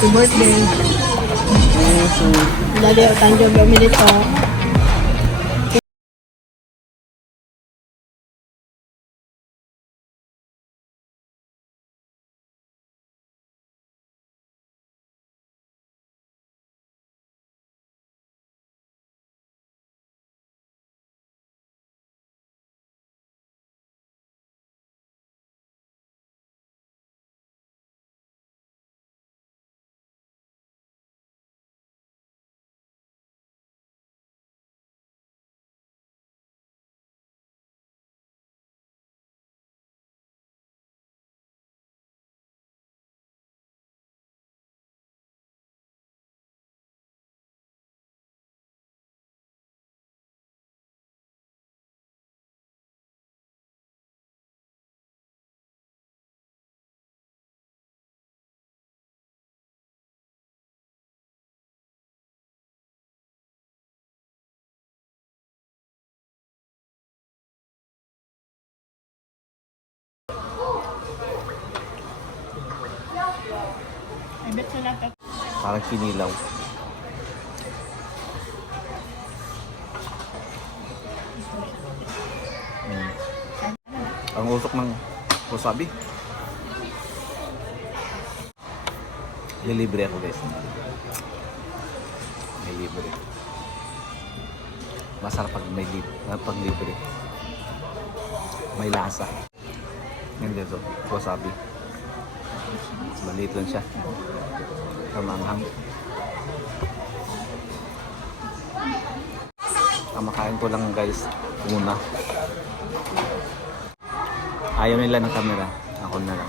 happy birthday. Dali, tanjo kami dito. I bet sila ka. Parang kinilaw. Ang usok ng wasabi. Lilibre ako guys. May libre. Masarap pag may libre. May lasa. Yan dito, wasabi. Maliit lang siya. Kamanghang. Ang makain ko lang guys, una. Ayaw nila ng camera. Ako na lang.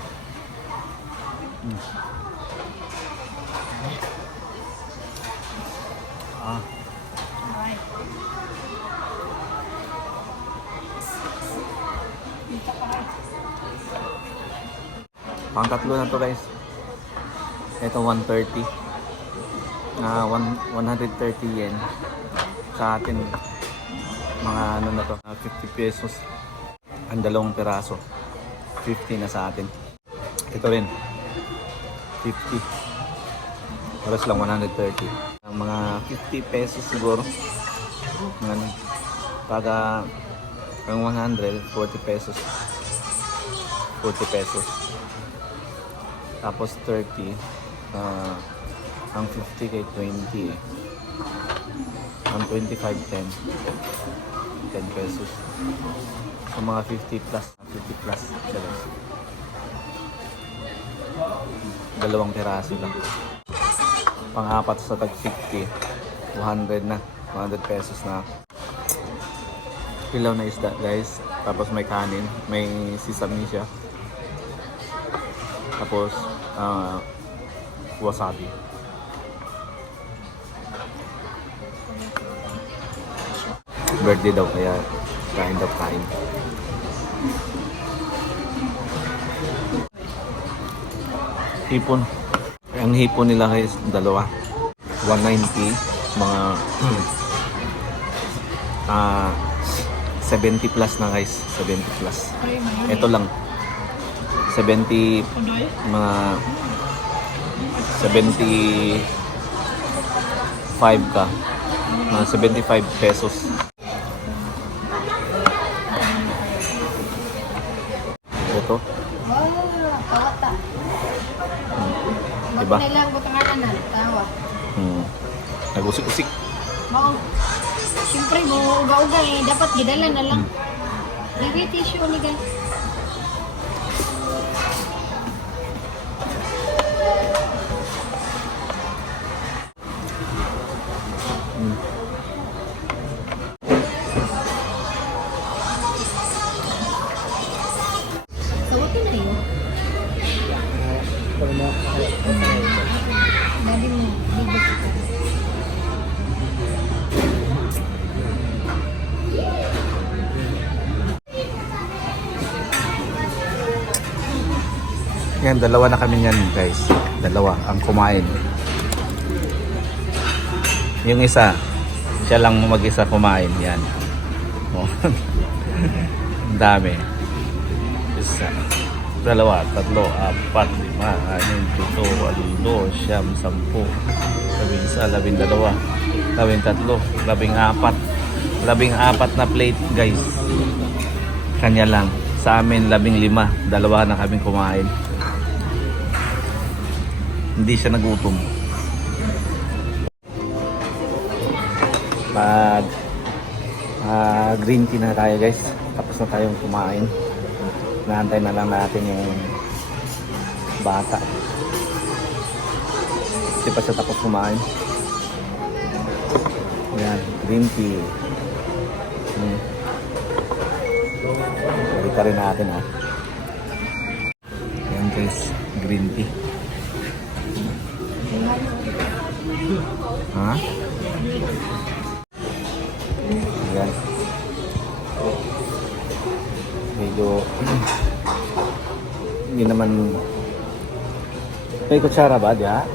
Pang tatlo na to guys. Ito 130. 130 yen. Sa atin mga ano na to, 50 pesos. Ang dalawang piraso. 50 na sa atin. Ito rin 50. Oras lang 130. Ang mga 50 pesos siguro. Ano, pagka ang 100, 40 pesos. 40 pesos. Tapos 30, ang 50 kay 20 eh. Ang 25, 10 pesos. So mga 50 plus guys. Dalawang piraso lang. Pang-apat sa tag 50, 200 na, 200 pesos na. Pilaw na isda guys. Tapos may kanin, may sesame siya. Tapos wasabi. Birthday daw kaya kain. Hipon. Ang hipon nila guys, dalawa. 190, mga 70 plus na guys, 70 plus. Ito lang 70, mga 75 ka, mga 75 pesos. Ito Kawata. diba? Nilang butangan na tawa. Nag-usik-usik. Mao. Siyempre mo uga-uga eh dapat gidala na lang. Libre tissue ni guys. Yan, dalawa na kami yan guys. Dalawa ang kumain. Yung isa, siya lang mag-isa kumain. Yan. Oh. Ang dami. Isa. dalawa, tatlo, apat, lima, anim, pito, walo, siyam, sampu, labing isa, labing dalawa, labing tatlo, labing apat na plate guys. Kanya lang. Sa amin 15, dalawa na kaming kumain. Hindi siya nagutom. Green tea na tayo guys. Tapos na tayong kumain. Naantay na lang natin yung bata. Hindi pa siya tapos kumain. Ayan, green tea. Balik ka rin natin ha. Ayan guys, green tea. Ha? Ayan. Medyo hindi naman may kutsara ba diya?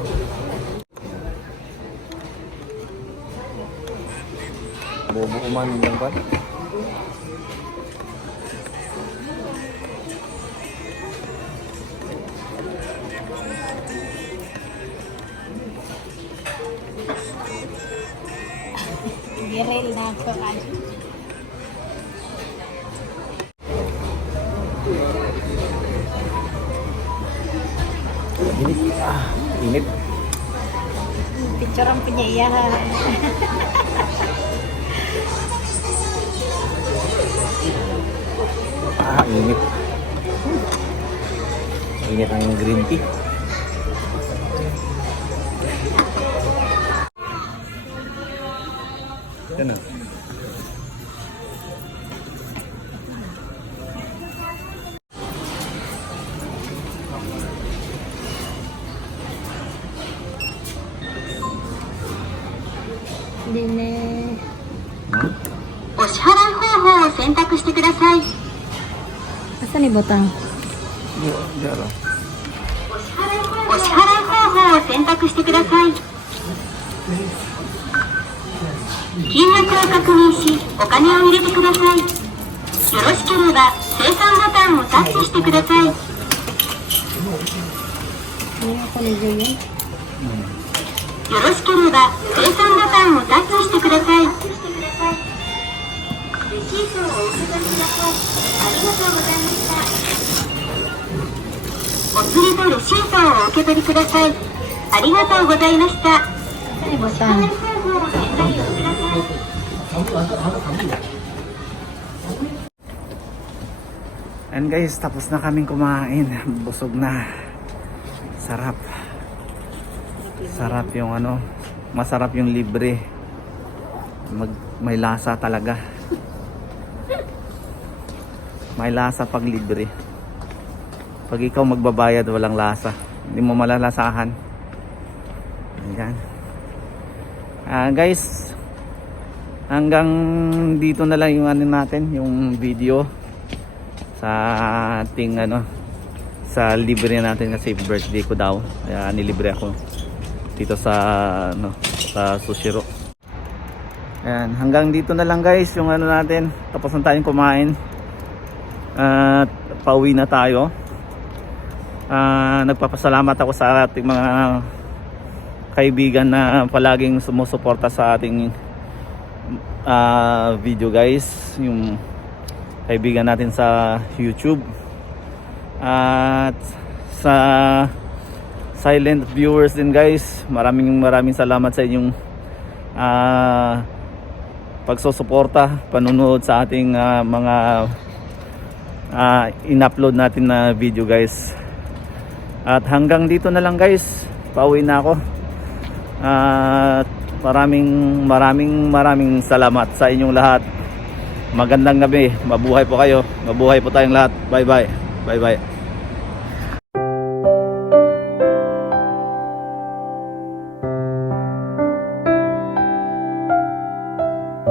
Bubuo man lang ba? Girel na ako ay. Init. Init. Picture ang pinaiyahan. Init. Init ang green tea. Yan na. Dine. お支払い方法を選択してください。 Asa ni botang? Diyan. お支払い方法を選択してください。金額を確認し、お金を入れてください。よろしければ精算ボタンをタッチしてください。 Ano ako ni Julian? よろしければ精算ボタンをタッチしてください。レシートをお受け取りください。ありがとうございました。お釣りとレシートをお受け取りください。ありがとうございました。 Asa ni お支払い botang? 方法を選択してください。 And guys, tapos na kaming kumain. Busog na. Sarap. Sarap yung ano, masarap yung libre. May lasa talaga. May lasa pag libre. Pag ikaw magbabayad, walang lasa. Hindi mo malalasahan. Ayan. Guys, hanggang dito na lang yung ano natin, yung video sa ating ano, sa libre natin kasi birthday ko daw. Kaya nilibre ako dito sa ano, sa Sushiro. Ayan, hanggang dito na lang guys yung ano natin. Tapos na tayong kumain. At pauwi na tayo. Nagpapasalamat ako sa ating mga kaibigan na palaging sumusuporta sa ating video guys. Yung kaibigan natin sa YouTube at sa silent viewers din guys. Maraming salamat sa inyong pagsusuporta, panunood sa ating mga in-upload natin na video guys. At hanggang dito na lang guys, pauwi na ako. At maraming salamat sa inyong lahat. Magandang gabi, mabuhay po kayo, mabuhay po tayong lahat. Bye bye.